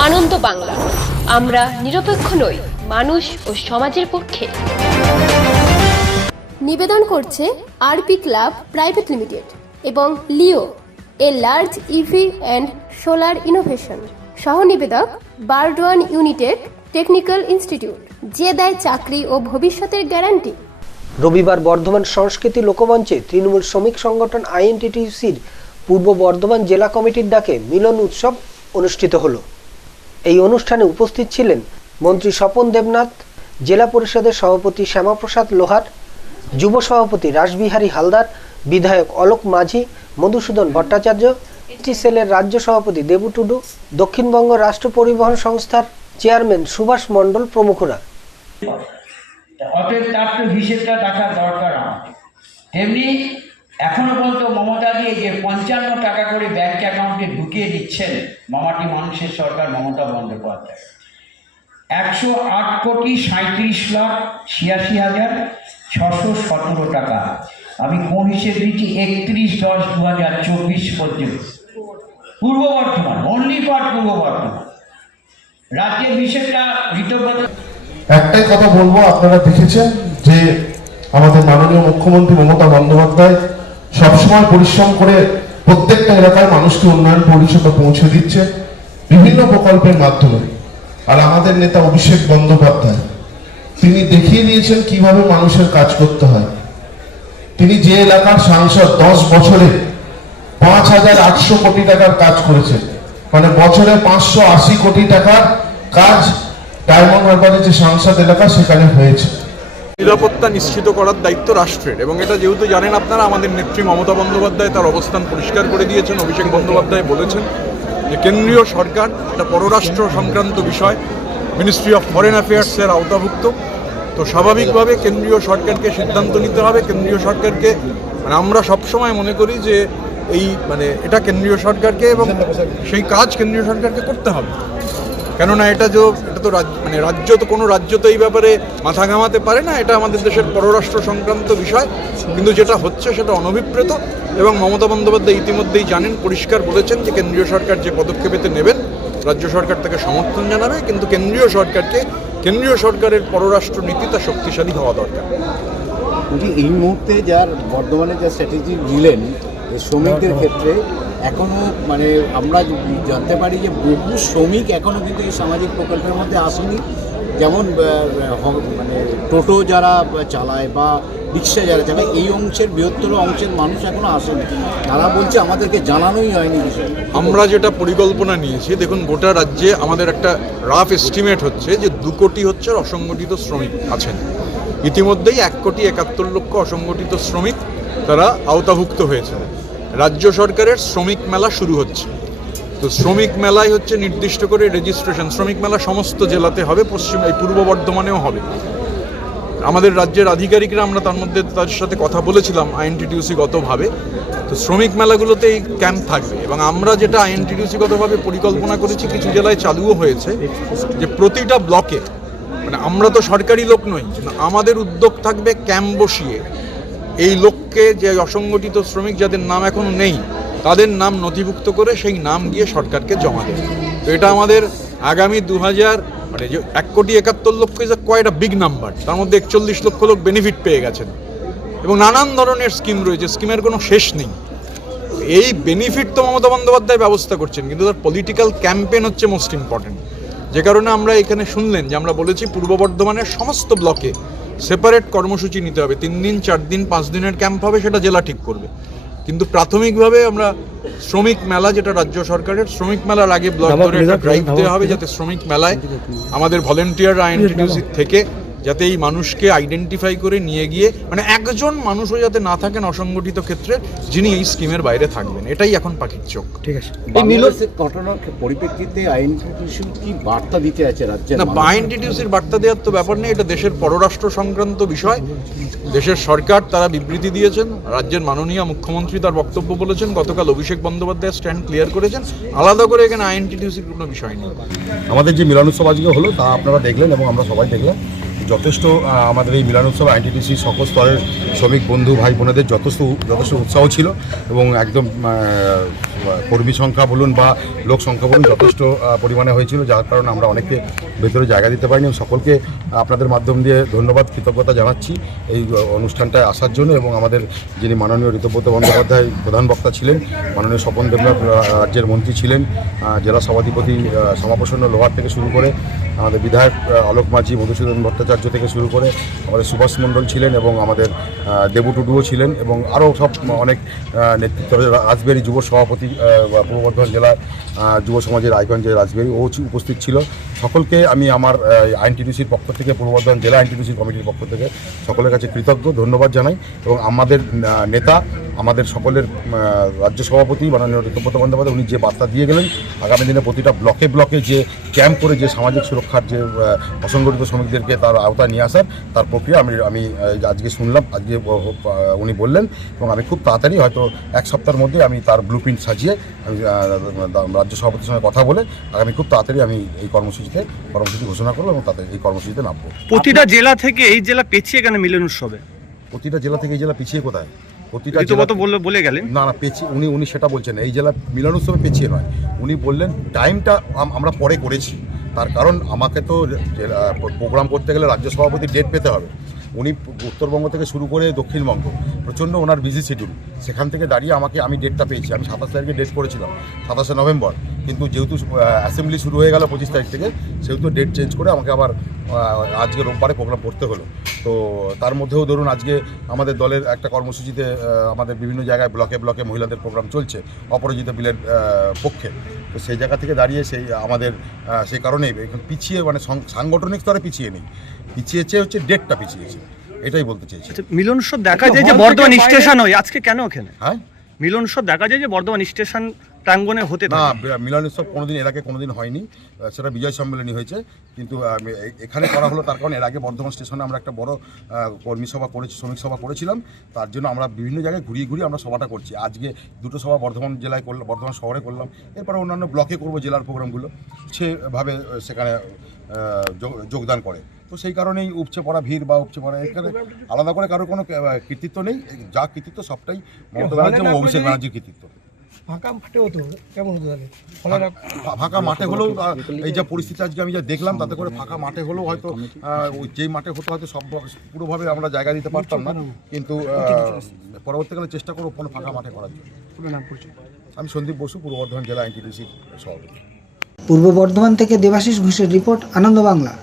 আনন্দ বাংলা। আমরা নিরপেক্ষ নই মানুষ ও সমাজের পক্ষে। নিবেদন করছে আরপি ক্লাব প্রাইভেট লিমিটেড এবং Leo a large EV and solar innovation. সহ নিবেদক বারডোয়ান ইউনিটেড টেকনিক্যাল ইনস্টিটিউট যে দেয় চাকরি ও ভবিষ্যতের গ্যারান্টি। রবিবার বর্ধমান সংস্কৃতি লোকমঞ্চে তৃণমূল শ্রমিক সংগঠন আইএনটিটিউসির পূর্ব বর্ধমান জেলা কমিটির ডাকে মিলন উৎসব অনুষ্ঠিত হলো। এই অনুষ্ঠানে উপস্থিত ছিলেন মন্ত্রী স্বপন দেবনাথ, জেলা পরিষদের সভাপতি শ্যামাপ্রসাদ লোহার, যুব সভাপতি রাসবিহারী হালদার, বিধায়ক অলোক মাঝি, মধুসূদন ভট্টাচার্য সেলের রাজ্য সভাপতি দেবু টুডু, দক্ষিণবঙ্গ রাষ্ট্র পরিবহন সংস্থার চেয়ারম্যান সুভাষ মণ্ডল প্রমুখরা। অতএব তার তো হিসেবটা দেখা দরকার তেমনি এখনও পর্যন্ত মমতা দিয়ে যে পঞ্চান্ন টাকা করে ব্যাংক অ্যাকাউন্টে ঢুকিয়ে দিচ্ছেন মামাটি মানুষের সরকার মমতা বন্দ্যোপাধ্যায়। একশো আট কোটি সাঁত্রিশ লাখ ছিয়াশি হাজার ছশো সতেরো টাকা। আমি কোন হিসেব দিচ্ছি? একত্রিশ দশ দু হাজার চব্বিশ পর্যন্ত। পূর্ব বর্ধমান অনলি পার্ট পূর্ব বর্ধমান। রাজ্যের হিসেবটা ঋতব্রত একটাই কথা বলব, আপনারা দেখেছেন যে আমাদের মাননীয় মুখ্যমন্ত্রী মমতা বন্দ্যোপাধ্যায় সবসময় পরিশ্রম করে প্রত্যেকটা এলাকার মানুষকে উন্নয়ন পরিষেবা পৌঁছে দিচ্ছে বিভিন্ন প্রকল্পের মাধ্যমে। আর আমাদের নেতা অভিষেক বন্দ্যোপাধ্যায়, তিনি দেখিয়ে দিয়েছেন কীভাবে মানুষের কাজ করতে হয়। তিনি যে এলাকার সাংসদ দশ বছরে পাঁচ হাজার আটশো কোটি টাকার কাজ করেছেন মানে বছরে পাঁচশো আশি কোটি টাকার কাজ ডায়মন্ড হারবারের যে সাংসদ এলাকা, সেখানে হয়েছে। নিরাপত্তা নিশ্চিত করার দায়িত্ব রাষ্ট্রের। এবং এটা যেহেতু জানেন আপনারা, আমাদের নেত্রী মমতা বন্দ্যোপাধ্যায় তার অবস্থান পরিষ্কার করে দিয়েছেন, অভিষেক বন্দ্যোপাধ্যায় বলেছেন যে কেন্দ্রীয় সরকার এটা পররাষ্ট্র সংক্রান্ত বিষয় মিনিস্ট্রি অফ ফরেন অ্যাফেয়ার্সের আওতাভুক্ত। তো স্বাভাবিকভাবে কেন্দ্রীয় সরকারকে সিদ্ধান্ত নিতে হবে, কেন্দ্রীয় সরকারকে মানে আমরা সবসময় মনে করি যে এই মানে এটা কেন্দ্রীয় সরকারকে এবং সেই কাজ কেন্দ্রীয় সরকারকে করতে হবে। কেননা এটা যে এটা তো রাজ্য মানে রাজ্য তো কোনো রাজ্য তো এই ব্যাপারে মাথা ঘামাতে পারে না এটা আমাদের দেশের পররাষ্ট্র সংক্রান্ত বিষয়। কিন্তু যেটা হচ্ছে সেটা অনভিপ্রেত এবং মমতা বন্দ্যোপাধ্যায় ইতিমধ্যেই জানেন পরিষ্কার বলেছেন যে কেন্দ্রীয় সরকার যে পদক্ষেপেতে নেবেন রাজ্য সরকার তাকে সমর্থন জানাবে কিন্তু কেন্দ্রীয় সরকারকে কেন্দ্রীয় সরকারের পররাষ্ট্র নীতি তা শক্তিশালী হওয়া দরকার। এই মুহূর্তে যার বর্ধমানে যা স্ট্র্যাটেজি নিলেন শ্রমিকদের ক্ষেত্রে এখনও মানে আমরা জানতে পারি যে বহু শ্রমিক এখনও কিন্তু এই সামাজিক প্রকল্পের মধ্যে আসেনি। যেমন মানে টোটো যারা চালায় বা রিক্সা যারা চালায়, এই অংশের বৃহত্তর অংশের মানুষ এখনও আসেনি। তারা বলছে আমাদেরকে জানানোই হয়নি বিষয় আমরা যেটা পরিকল্পনা নিয়েছি, দেখুন, গোটা রাজ্যে আমাদের একটা রাফ এস্টিমেট হচ্ছে যে দু কোটি হচ্ছে অসংগঠিত শ্রমিক আছেন। ইতিমধ্যেই এক কোটি একাত্তর লক্ষ অসংগঠিত শ্রমিক তারা আওতাভুক্ত হয়েছে রাজ্য সরকারের শ্রমিক মেলা শুরু হচ্ছে। তো শ্রমিক মেলায় হচ্ছে নির্দিষ্ট করে রেজিস্ট্রেশন শ্রমিক মেলা সমস্ত জেলাতে হবে, পশ্চিম, এই পূর্ব বর্ধমানেও হবে। আমাদের রাজ্যের আধিকারিকরা, আমরা তার মধ্যে তার সাথে কথা বলেছিলাম আইএনটিটিউসিগতভাবে তো শ্রমিক মেলাগুলোতে এই ক্যাম্প থাকবে এবং আমরা যেটা আইএনটিটিউসিগতভাবে পরিকল্পনা করেছি, কিছু জেলায় চালুও হয়েছে যে প্রতিটা ব্লকে মানে আমরা তো সরকারি লোক নই আমাদের উদ্যোগ থাকবে ক্যাম্প বসিয়ে। এই লোককে যে অসংগঠিত শ্রমিক যাদের নাম এখন নেই, তাদের নাম নথিভুক্ত করে সেই নাম গিয়ে সরকারকে জমা দেবে তো এটা আমাদের আগামী দু হাজার মানে যে এক কোটি একাত্তর লক্ষ is quite a big number তার মধ্যে একচল্লিশ লক্ষ লোক বেনিফিট পেয়ে গেছেন। এবং নানান ধরনের স্কিম রয়েছে স্কিমের কোনো শেষ নেই। এই বেনিফিট তো মমতা বন্দ্যোপাধ্যায় ব্যবস্থা করছেন, কিন্তু তার পলিটিক্যাল ক্যাম্পেন হচ্ছে মোস্ট ইম্পর্টেন্ট যে কারণে আমরা এখানে শুনলেন যে আমরা বলেছি পূর্ব বর্ধমানের সমস্ত ব্লকে সেপারেট কর্মসূচি নিতে হবে। তিন দিন চার দিন পাঁচ দিনের ক্যাম্প হবে সেটা জেলা ঠিক করবে। কিন্তু প্রাথমিকভাবে আমরা শ্রমিক মেলা যেটা রাজ্য সরকারের শ্রমিক মেলার আগে ব্লক করে একটা ড্রাইভ দেওয়া হবে যাতে শ্রমিক মেলায় আমাদের ভলেন্টিয়াররা আইএনটিডিউসি থেকে যাতে এই মানুষকে আইডেন্টিফাই করে নিয়ে গিয়ে মানে একজন মানুষও যাতে না থাকেন অসংগঠিত ক্ষেত্রে যিনি এই স্কিমের বাইরে থাকবেন। এটাই এখন পাখির চোখ। বাংলাদেশের ঘটনার পরিপ্রেক্ষিতে আইন কি বার্তা দিতে আছে রাজ্যের না মানুষকে? বার্তা দেওয়ার তো ব্যাপার নেই এটা দেশের পররাষ্ট্র সংক্রান্ত বিষয়। দেশের সরকার তারা বিবৃতি দিয়েছেন রাজ্যের মাননীয় মুখ্যমন্ত্রী তার বক্তব্য বলেছেন গতকাল অভিষেক বন্দ্যোপাধ্যায় স্ট্যান্ড ক্লিয়ার করেছেন। আলাদা করে এখানে আইএনটিডিউসির কোনো বিষয় নেই। আমাদের যে মিলনোৎসব আজকে হলো তা আপনারা দেখলেন এবং আমরা সবাই দেখলাম। যথেষ্ট আমাদের এই মিলনোৎসব আইনটিটিসি সকল স্তরের শ্রমিক, বন্ধু, ভাই, বোনেদের যথেষ্ট যথেষ্ট উৎসাহ ছিল এবং একদম কর্মী সংখ্যা বলুন বা লোক সংখ্যা বলুন যথেষ্ট পরিমাণে হয়েছিল, যার কারণে আমরা অনেককে ভেতরে জায়গা দিতে পারিনি সকলকে আপনাদের মাধ্যম দিয়ে ধন্যবাদ, কৃতজ্ঞতা জানাচ্ছি এই অনুষ্ঠানটায় আসার জন্য এবং আমাদের যিনি মাননীয় ঋতব্রত বন্দ্যোপাধ্যায় প্রধান বক্তা ছিলেন, মাননীয় স্বপন দেবনাথ রাজ্যের মন্ত্রী ছিলেন জেলা সভাধিপতি সমাপ্রসন্ন লোহার থেকে শুরু করে আমাদের বিধায়ক অলোক মাঝি, মধুসূদন ভট্টাচার্য থেকে শুরু করে আমাদের সুভাষ মণ্ডল ছিলেন এবং আমাদের দেবু টুডুও ছিলেন এবং আরও সব অনেক নেতৃত্ব রাজবেরি যুব সভাপতি পূর্ব বর্ধমান জেলার যুব সমাজের যে রাজবেরি ও উপস্থিত ছিল। সকলকে আমি আমার আইনটিডিসির পক্ষ থেকে, পূর্ব বর্ধমান জেলা আইনটিডিসির কমিটির পক্ষ থেকে সকলের কাছে কৃতজ্ঞ, ধন্যবাদ জানাই এবং আমাদের নেতা আমাদের সকলের রাজ্য সভাপতি মাননীয় ঋতব্রত বন্দ্যোপাধ্যায় উনি যে বার্তা দিয়ে গেলেন আগামী দিনে প্রতিটা ব্লকে ব্লকে যে ক্যাম্প করে যে সামাজিক সুরক্ষার যে অসংগঠিত শ্রমিকদেরকে তার আওতায় নিয়ে আসার তার প্রক্রিয়া আমি আমি আজকে শুনলাম আজকে উনি বললেন এবং আমি খুব তাড়াতাড়ি হয়তো এক সপ্তাহের মধ্যে আমি তার ব্লু প্রিন্ট সাজিয়ে আমি রাজ্য সভাপতির সঙ্গে কথা বলে আগামী খুব তাড়াতাড়ি আমি এই কর্মসূচিতে কর্মসূচি ঘোষণা করব এবং তাতে এই কর্মসূচিতে নামবো। প্রতিটা জেলা থেকে এই জেলা পেছিয়ে কেন মিলন উৎসবে? প্রতিটা জেলা থেকে এই জেলা পিছিয়ে কোথায়? প্রতিটা বলে গেলেন? না না উনি উনি সেটা বলছেন এই জেলা মিলন উৎসবে পেছিয়ে নয়। উনি বললেন টাইমটা আমরা পরে করেছি। তার কারণ আমাকে তো প্রোগ্রাম করতে গেলে রাজ্য সভাপতি ডেট পেতে হবে। উনি উত্তরবঙ্গ থেকে শুরু করে দক্ষিণবঙ্গ, প্রচণ্ড ওনার বিজি শিডিউল সেখান থেকে দাঁড়িয়ে আমাকে, আমি ডেটটা পেয়েছি। আমি সাতাশ তারিখে ডেট করেছিলাম, সাতাশে নভেম্বর। কিন্তু যেহেতু অ্যাসেম্বলি শুরু হয়ে গেল পঁচিশ তারিখ থেকে, সেহেতু ডেট চেঞ্জ করে আমাকে আবার আজকে রোববারে প্রোগ্রাম করতে হলো। তো তার মধ্যেও ধরুন আজকে আমাদের দলের একটা কর্মসূচিতে আমাদের বিভিন্ন জায়গায় ব্লকে ব্লকে মহিলাদের প্রোগ্রাম চলছে, অপরাজিত বিলের পক্ষে। তো সেই জায়গা থেকে দাঁড়িয়ে সেই আমাদের সেই কারণেই পিছিয়ে মানে সাংগঠনিক স্তরে পিছিয়ে নেই। পিছিয়েছে হচ্ছে ডেটটা পিছিয়েছে এটাই বলতে চেয়েছি আচ্ছা মিলন উৎসব দেখা যায় যে বর্ধমান স্টেশন হয় আজকে কেন ওখানে হ্যাঁ? মিলন উৎসব দেখা যায় যে বর্ধমান স্টেশন প্রাঙ্গণে হতে না মিলন উৎসব কোনোদিন এর আগে কোনোদিন হয়নি সেটা বিজয় সম্মেলনী হয়েছে কিন্তু এখানে করা হলো তার কারণ এর আগে বর্ধমান স্টেশনে আমরা একটা বড় কর্মী সভা করেছি শ্রমিক সভা করেছিলাম তার জন্য আমরা বিভিন্ন জায়গায় ঘুরিয়ে ঘুরিয়ে আমরা সভাটা করছি। আজকে দুটো সভা বর্ধমান জেলায় করলাম বর্ধমান শহরে করলাম এরপরে অন্যান্য ব্লকে করব জেলার প্রোগ্রামগুলো সেভাবে সেখানে যোগ- যোগদান করে। তো সেই কারণেই উপচে পড়া ভিড় বা উপচে পড়া এখানে আলাদা করে কারোর কোনো কৃতিত্ব নেই। যা কৃতিত্ব সবটাই মমতা ব্যানার্জি এবং অভিষেক ব্যানার্জির কৃতিত্ব। ফাঁকা মাঠে হতো কেমন হতো তাহলে? ফাঁকা মাঠে হলেও এই যা পরিস্থিতি আজকে আমি যা দেখলাম তাতে করে ফাঁকা মাঠে হলেও হয়তো ওই যেই মাঠে হতো হয়তো সব পুরোভাবে আমরা জায়গা দিতে পারতাম না। কিন্তু পরবর্তীকালে চেষ্টা করব কোনো ফাঁকা মাঠে করার জন্য। আপনার নাম করছে আমি সন্দীপ বসু পূর্ব বর্ধমান জেলা এনটিডিসির সভাপতি। পূর্ব বর্ধমান থেকে দেবাশিস ঘোষের রিপোর্ট আনন্দ বাংলা।